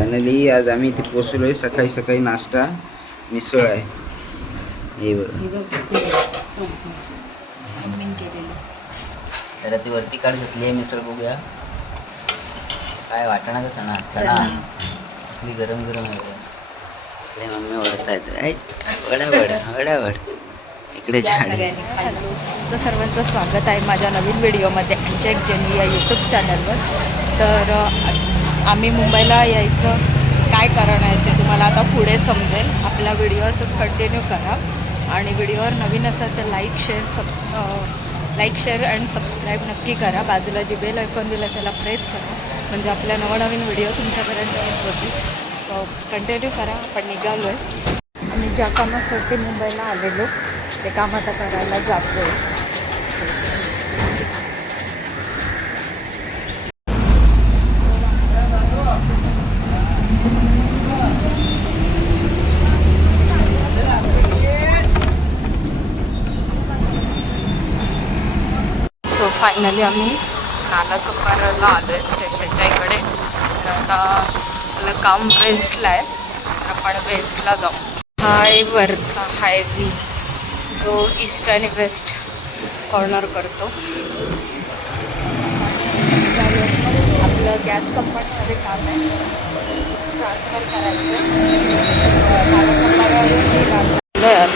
Finally आज आम्ही इथे पोचलो आहे सकाळी सकाळी नाश्ता मिसळ आहे. हे बघा. तर ती वरती काढ घेतली आहे मिसळ बघूया. काय वाटणार का चणा? चणा. असली गरम गरम आहे. मम्मी ओढतायत वडा वडा वडा वडा इकडे तुमचं सर्वांचं स्वागत आहे माझ्या नवीन व्हिडिओमध्ये. आमच्या एक जनी या यूट्यूब चॅनलवर तर आम्ही मुंबईला यायचं. काय कारण आहे ते तुम्हाला आता पुढे समजेल. आपला व्हिडिओ असंच कंटिन्यू करा. आणि व्हिडिओवर नवीन असेल तर लाईक शेअर सब लाईक शेअर अँड सबस्क्राईब नक्की करा. बाजूला जी बेल ऐकून दिलं त्याला प्रेस करा. म्हणजे आपल्या नवनवीन व्हिडिओ तुमच्यापर्यंत होतील सो कंटिन्यू करा. आपण निघालो आहे आम्ही ज्या कामासाठी मुंबईला आलेलो ते काम आता करायला जातो आहे फायनली आम्ही नाला चौकाराला आलो आहे स्टेशनच्या इकडे. तर आता आपलं काम वेस्टला आहे. तर आपण वेस्टला जाऊ. हाय वरचा हायवे जो ईस्ट आणि वेस्ट कॉर्नर करतो. आपलं गॅस कंपनीमध्ये काम आहे. ट्रान्सफर करायचं.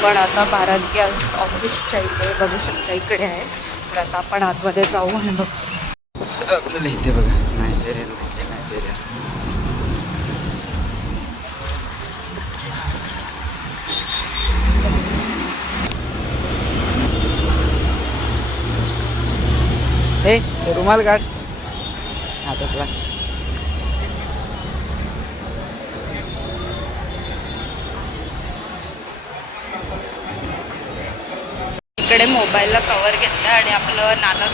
पण आता भारत गॅस ऑफिसच्या इकडे बघू शकता इकडे आहे. तर आता आपण आतमध्ये जाऊ म्हणलो बघू आपल्याला इथे बघा नायजेरियन भेटले नायजेरियन. हे रुमाल गाठ हातातला इकडे मोबाईलला कवर घेतलं आणि आपलं नाला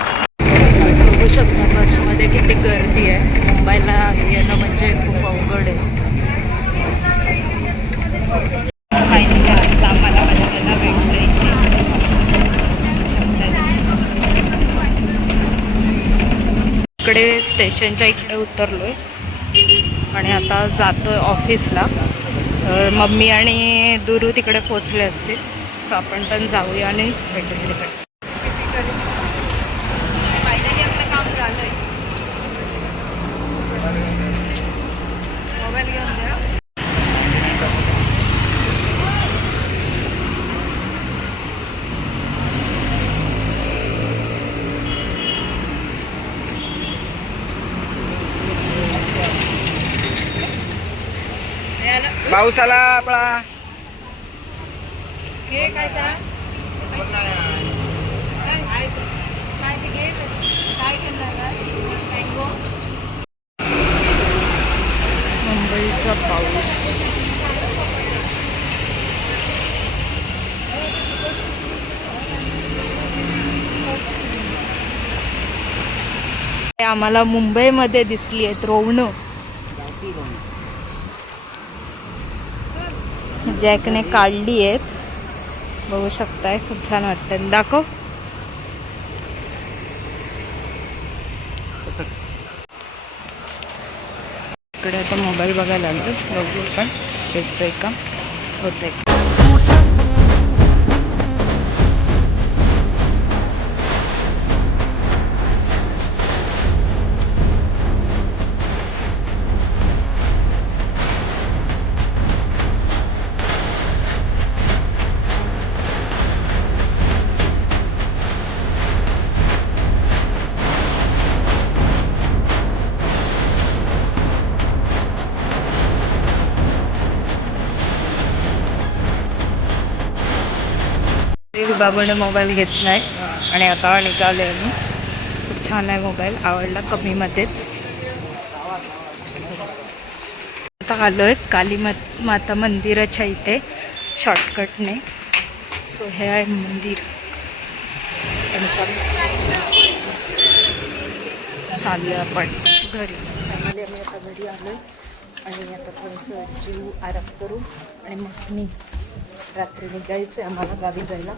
बघू शकता बसमध्ये किती गर्दी आहे. मुंबईला येणं म्हणजे खूप अवघड आहे. इकडे स्टेशनच्या इकडे उतरलोय. आणि आता जातो आहे ऑफिसला. तर मम्मी आणि दुरू तिकडे पोचले असतील सो आपण पण जाऊया आणि भेटू तिकडे फायनली आपलं काम झालंय मोबाईल घेऊन द्या पाऊस आला आपला मुंबईचा पाऊस. आम्हाला मुंबईमध्ये दिसली आहेत रोवणं. जॅकने काढली आहेत. बघू शकताय खूप छान वाटतंय. दाखव. इकडे आता मोबाईल बघायला आलो बघू आपण. भेटतोय का? होतंय. का बाबूने मोबाईल घेतलाय आणि आता निघाले मी. खूप छान आहे मोबाईल आवडला कमीमध्येच. आता आलो आहे काली माता मंदिराच्या इथे शॉर्टकटने सो हे आहे मंदिर. आणि चाललोय आपण घरी. आम्ही आता घरी आलो आहे आणि आता थोडंसं जीव आराम करू आणि मग मी रात्री निघायचं आहे आम्हाला गावी जायला.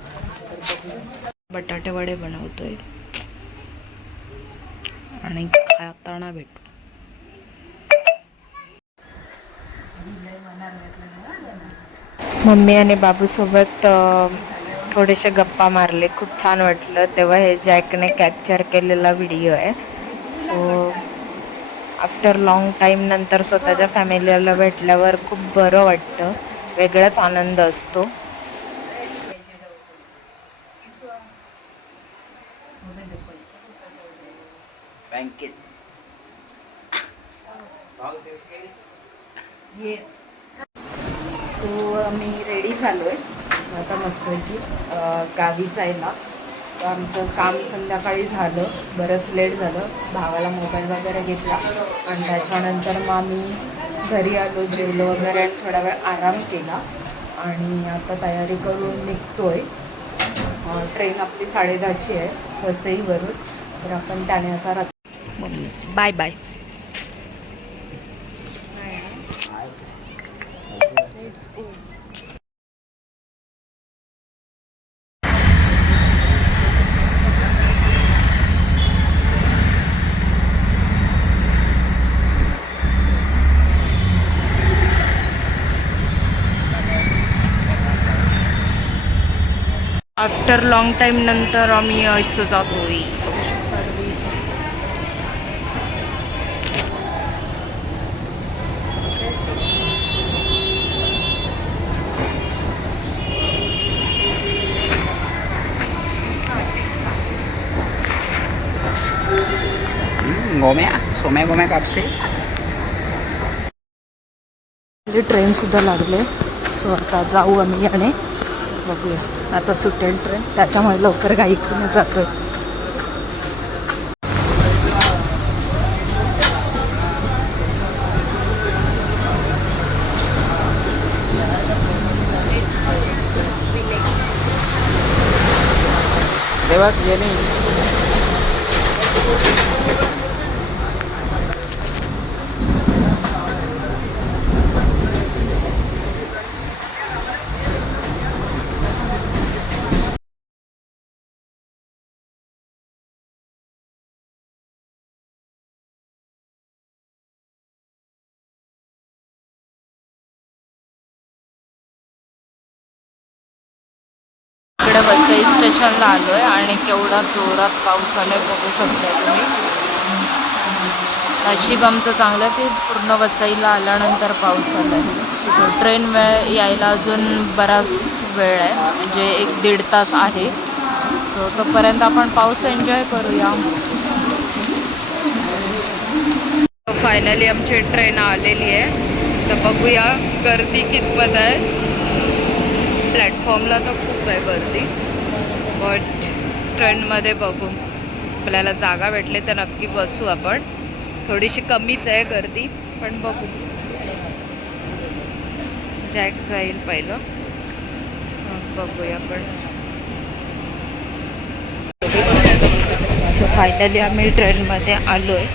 तर बघूया. बटाटे वडे बनवतोय. आणि खाताना भेटू. मम्मी आणि बाबूसोबत थोडेसे गप्पा मारले. खूप छान वाटलं. तेव्हा हे जॅकने कॅप्चर केलेला व्हिडिओ आहे. सो आफ्टर लॉंग टाईम नंतर स्वतःच्या फॅमिलीला भेटल्यावर खूप बरं वाटतं. वेगळाच आनंद असतो. बँकेत. सो आम्ही रेडी झालो आहे आता मस्तपैकी अं, गावी जायला. तर आमचं काम संध्याकाळी झालं. बरंच लेट झालं. भावाला मोबाईल वगैरे घेतला. आणि त्याच्यानंतर मग आम्ही घरी आलो जेवलो वगैरे आणि थोडा वेळ आराम केला. आणि आता तयारी करून निघतोय. ट्रेन आपली साडेदहाची आहे वसईवरून तर आपण त्याने आता रात bye bye. After long time नंतर आम्ही असं जातोय गोम्या सोम्या गोम्या कापसे ट्रेन सुद्धा लागले. सो आता जाऊ आम्ही याने. बघूया. आता सुटेल ट्रेन. त्याच्यामुळे लवकर गाईकडून जातोय. ते देवा जेनी इकडे वसई स्टेशनला आलो आहे आणि केवढा जोरात पाऊस आलाय बघू शकता तुम्ही. नशीब आमचं चांगलं आहे की पूर्ण वसईला आल्यानंतर पाऊस आला आहे ट्रेन वेळ यायला अजून बराच वेळ आहे म्हणजे एक दीड तास आहे. सो तोपर्यंत आपण पाऊस एन्जॉय करूया. फायनली आमची ट्रेन आलेली आहे. तर बघूया गर्दी कितपत आहे. प्लॅटफॉर्मला तर खूप आहे गर्दी बट ट्रेनमध्ये बघू. आपल्याला जागा भेटली तर नक्की बसू आपण. थोडीशी कमीच आहे गर्दी पण बघू. जॅक जाईल पहिलं. बघूया आपण. सो फायनली आम्ही ट्रेनमध्ये आलो आहे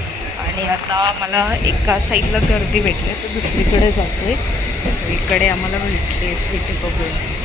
आणि आता मला एका साईडला गर्दी भेटली तर दुसरीकडे जातो आहे सो इकडे आम्हाला भेटली सीट बघूया.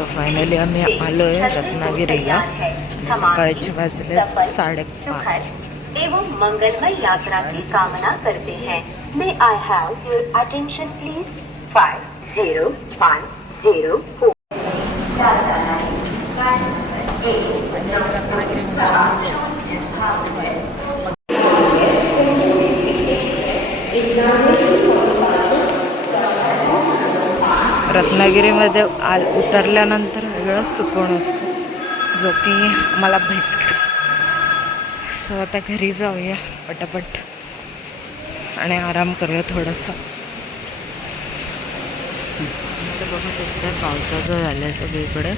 सो फायनली आम्ही आलो आहे रत्नागिरीला सकाळचे वाजले साडेपाच. एवं मंगलमय यात्रा की कामना करते हैं. May I have your attention please five zero five zero four रत्नागिरीमध्ये आ उतरल्यानंतर वेगळाच सुकून असतो. जो की मला भेटतो. सो आता घरी जाऊया पटापट. आणि आराम करूया थोडंसं. आता बघा एकदा पावसाचं झालं आहे सगळीकडे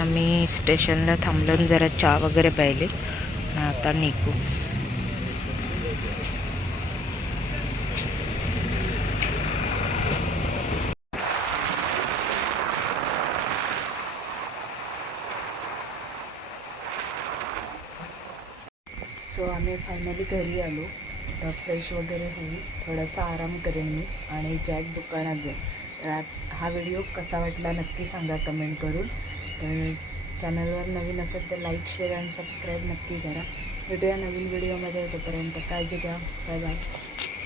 आम्ही स्टेशनला थांबलो जरा चहा वगैरे प्यायली. आता निघू. सो आम्ही फायनली घरी आलो. आता फ्रेश वगैरे होईल थोडासा आराम करेन मी आणि जॅक दुकानात जाईल तर हा व्हिडिओ कसा वाटला नक्की सांगा कमेंट करून. तर चॅनलवर नवीन असेल तर लाईक शेअर आणि सबस्क्राईब नक्की करा. भेटूया नवीन व्हिडिओमध्ये तोपर्यंत काळजी घ्या. Bye bye